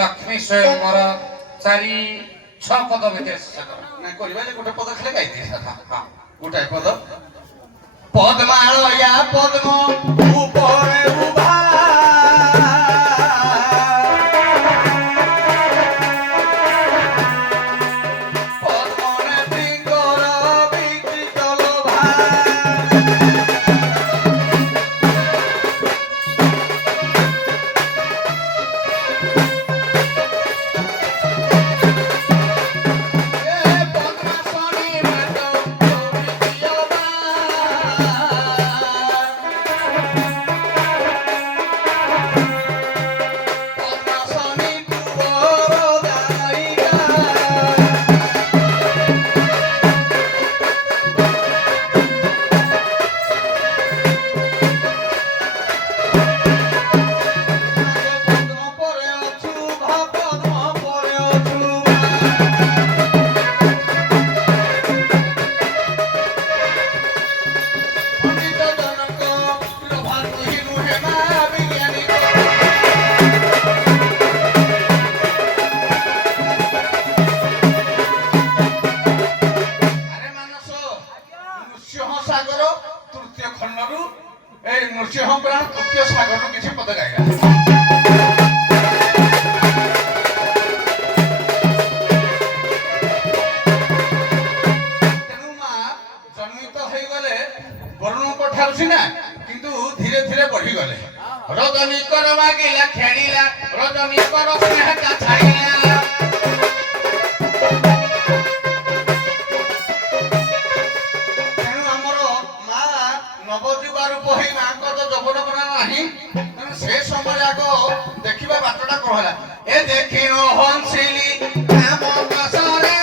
लक्ष्मी स्वयं मोर चारि छ पद भित्र ना करिबा जे गोटे पद खाली गाइ दे हां गोटे पद पद्मालय पद्म ऊपर उभा धीरे धीरे बढ़ी गले रजनी कर मागिला खेलिला रजनी कर स्नेहता छाड़िला तेणु आमर मा नवजुगा रूप ही माँ को तो जबन बना नहीं तेणु से समय आग देखा बाटटा कौन है ए देखिन हंसिली नाम कसरे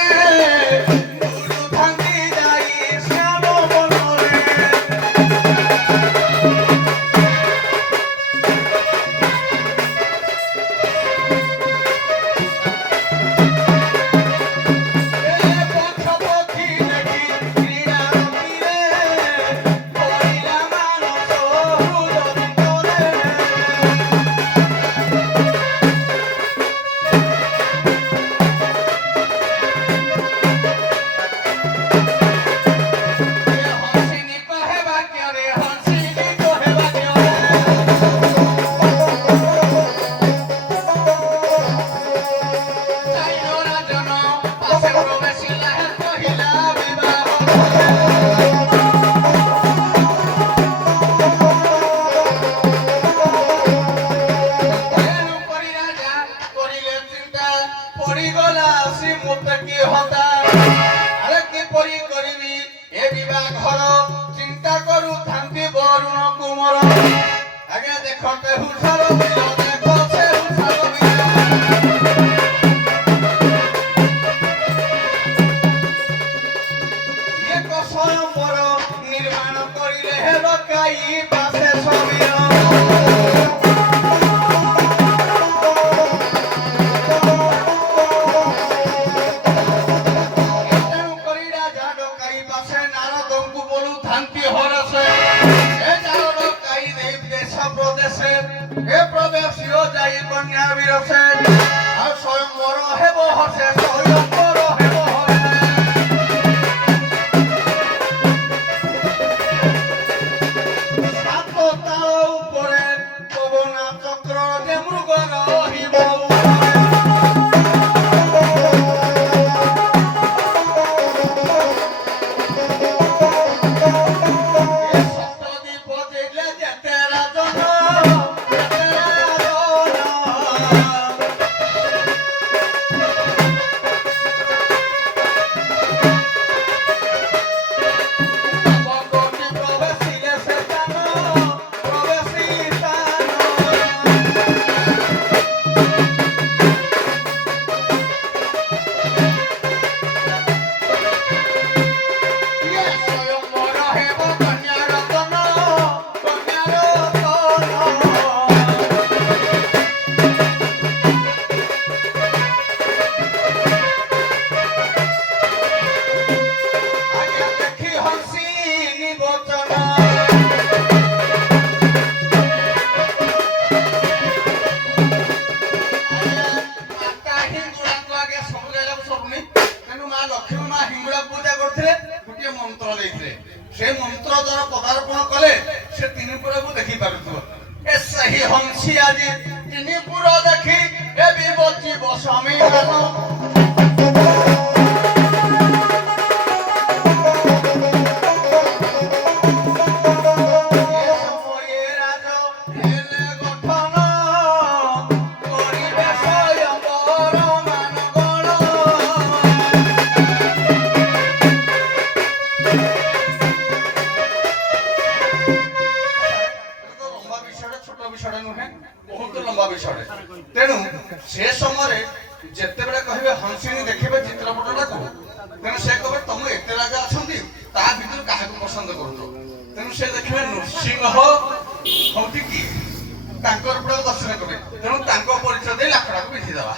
तेरा বসিছি আজি তিনি পুর দেখি এবি বচিব সমীরণ तेणु से समय जितेबले कहे हंसिनी देखिए चित्रपटा को तेणु से कहे तुम एत राजा अच्छा भर क्या पसंद कर तेणु से देखिए नृसिंह हूँ कि दर्शन करें तेणु परिचय दे लाखड़ा को विधिदेवा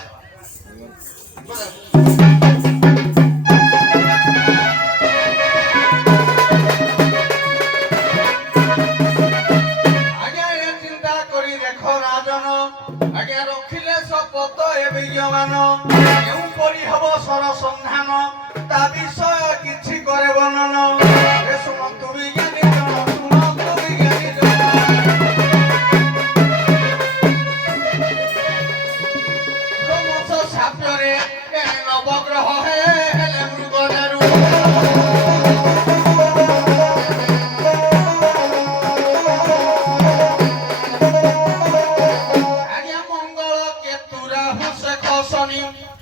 आज्ञा रखिले शपथ एवं यमान केउपरि हब सरसंधान ता विषय किछि करे वर्णन ए सुनंतु विज्ञानी जन सुनंतु विज्ञानी जन क्रमश साप्यरे नवग्रह हेले मृगदारु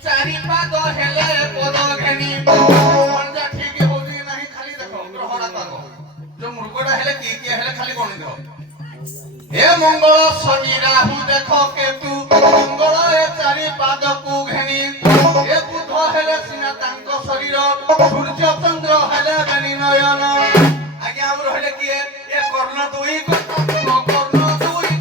चारि पाद हेले पद घेनी पंजा ठीक होदी नाही खाली देखो ग्रहणा पाद जो मृगडा हेले की हेले खाली गणित हे मंगल शनि राहु देखो केतु मंगल ए चारि पाद को घेनी हे बुध हेले सिना तांको शरीर सूर्य चंद्र हेले बेनी नयन आगे आउर हेले की ए कर्ण दुई कर्ण दुई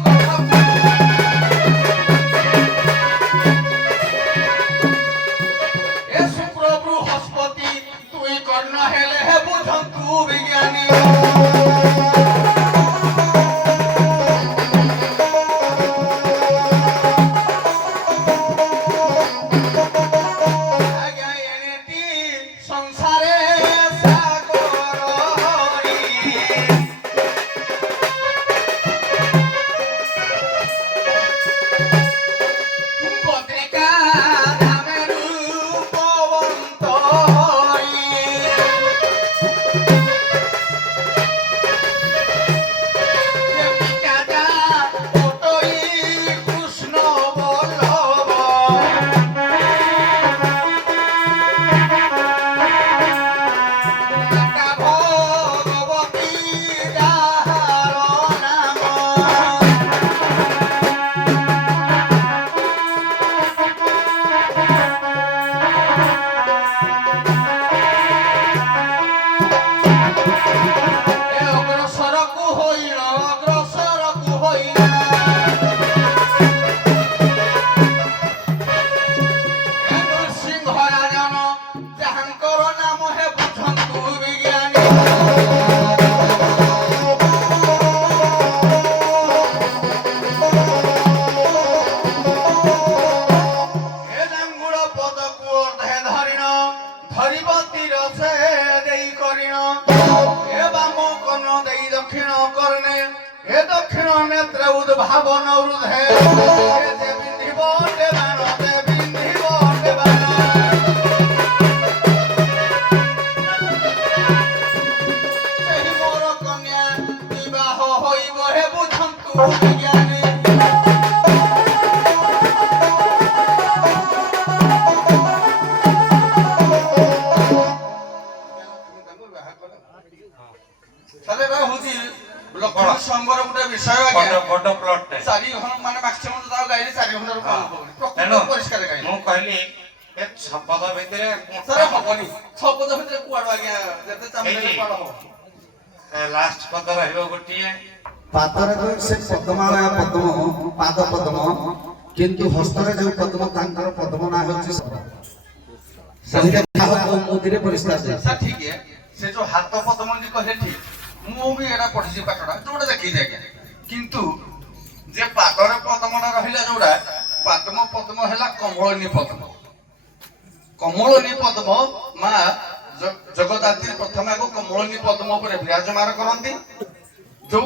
बृहस्पति तुई कर्ण हेले हे बुझंतु विज्ञानी आज्ञा एनेटी संसारे सागर पत्रिका दक्षिण नेत्र उद्भावन वृद्धे मोर कन्या विवाह होइब हे बुझंतु विज्ञानी संबर गुटे विषय बड़ प्लॉट चारि माने मैक्सिमम तो गाइले 4 घंटा रो प्रकृति परिष्कार गाइले मु कहली ए छपद भितरे सर हबनी छपद भितरे कुआड आज्ञा जते चामले कुआड हो लास्ट पद रहबो गुटिए पादरे जो से पद्ममाला पद्म पाद पद्म किंतु हस्तरे जो पद्म तांकर पद्म ना होछि सहित मोदिरे परिष्कार सर ठीक है से जो हाथ पद्म जी कहे ठीक मु भी एटा पढिसी पाठडा जोडा देखि जाय किंतु जे पादरे पद्मडा रहिला जोडा पद्म पद्म हैला कमलनी पद्म मा जगदात्री प्रथम को कमलनी पद्म पर विराजमान करंती